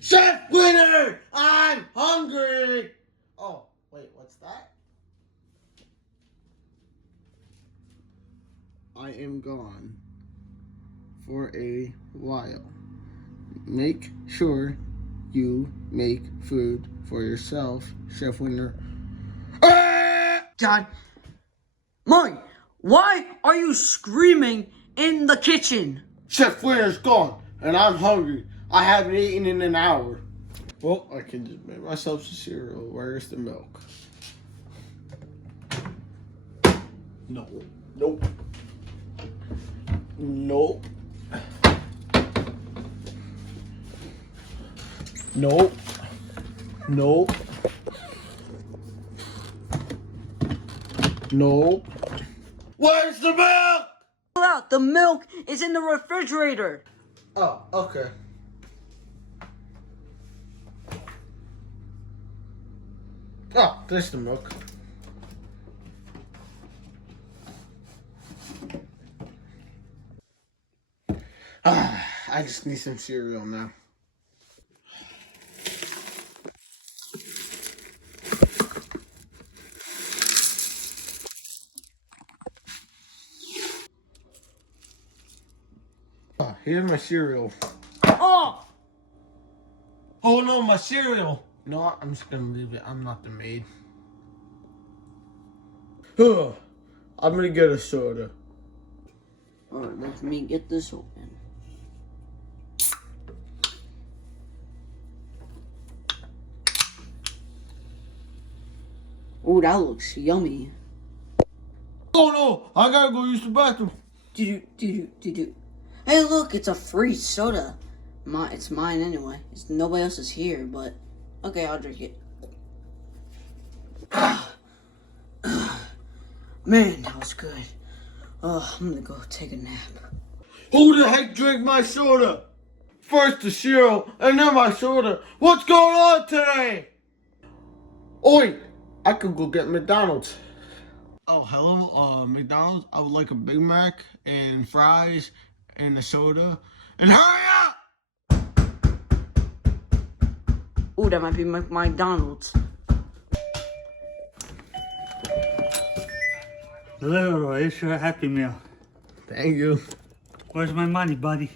Chef Winner! I'm hungry! Oh, wait, what's that? I am gone for a while. Make sure you make food for yourself, Chef Winner. Dad, Mom, why are you screaming in the kitchen? Chef Winner's gone, and I'm hungry. I haven't eaten in an hour. Well, I can just make myself some cereal. Where's the milk? No. Nope. Nope. Nope. Nope. Nope. Where's the milk? Out, the milk is in the refrigerator. Oh, okay. Oh, there's the milk. I just need some cereal now. Here's my cereal. Oh! Oh no, my cereal! No, I'm just gonna leave it. I'm not the maid. I'm gonna get a soda. Alright, let me get this open. Oh, that looks yummy. Oh no! I gotta go use the bathroom. Do. Hey, look, it's a free soda. It's mine anyway. Nobody else is here, but okay, I'll drink it. Man, that was good. Oh, I'm gonna go take a nap. Who the heck drank my soda? First the cereal, and then my soda. What's going on today? Oi! I could go get McDonald's. Oh, hello, McDonald's. I would like a Big Mac and fries and a soda. And hurry up! Ooh, that might be McDonald's. Hello, it's your Happy Meal. Thank you. Where's my money, buddy?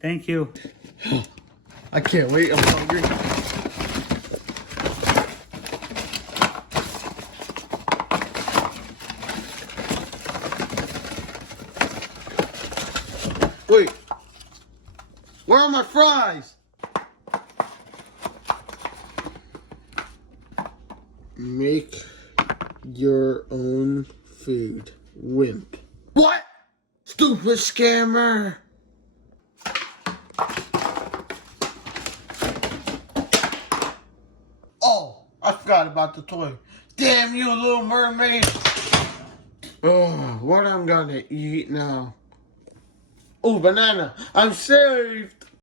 Thank you. I can't wait. I'm hungry. Wait. Where are my fries? Make your own food, wimp. What? Stupid scammer. Oh, I forgot about the toy. Damn you, Little Mermaid. Oh, what I'm gonna eat now? Oh, banana. I'm saved.